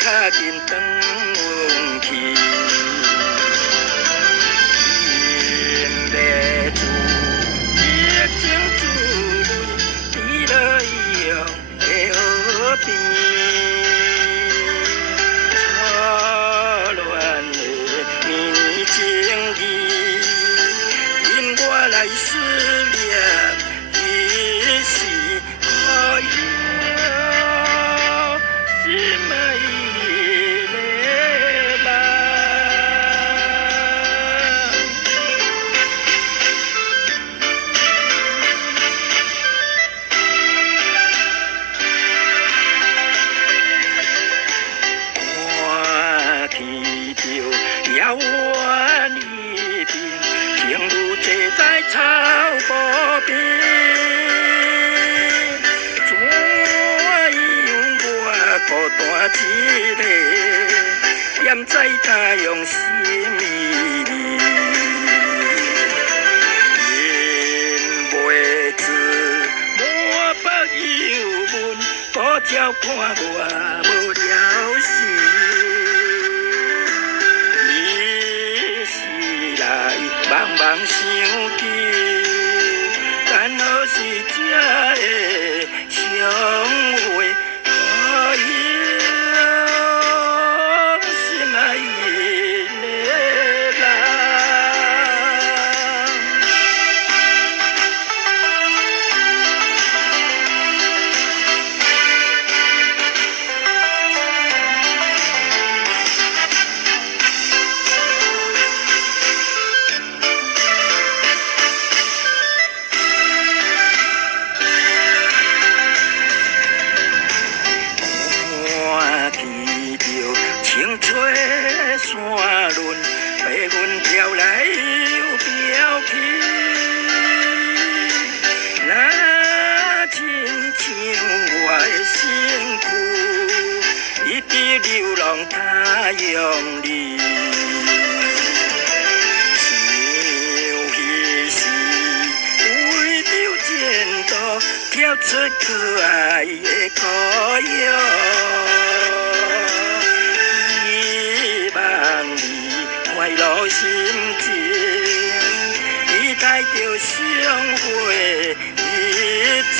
较紧转阮去。因要自热情自泪，甜落伊用的好边。错乱的绵绵情意，因我来思念，一时可有心爱的人。看天着遥远一边，情侣坐在草坡边。怎样我孤单一个，踮在太阳心里面。因袂知满腹忧闷，孤照看我无了时。茫茫想起，但何时才会相会？可有心爱的人？青翠山峦，白云飘来又飘去。若亲像我的身躯，一直流浪太阳里。想彼时为着前途，跳出可爱的歌谣。快乐心情，期待着相会日子。